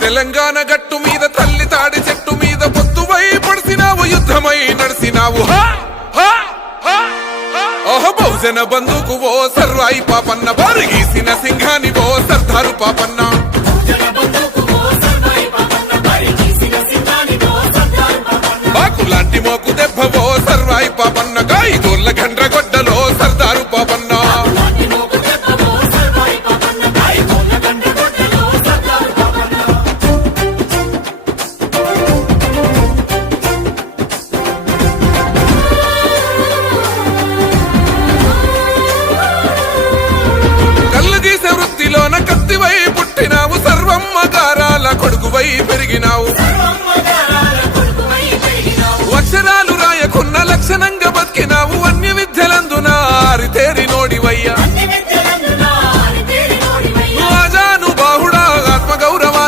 తెలంగాణ గట్టు మీద తల్లి తాడి చెట్టు మీద పొత్తువై పడిసినావు యుద్ధమై నడిసినావు బహుజన బంధుకు ఓ సర్వాయి పాపన్న బారిగీసిన సింహాని ఓ సర్దారు పాపన్న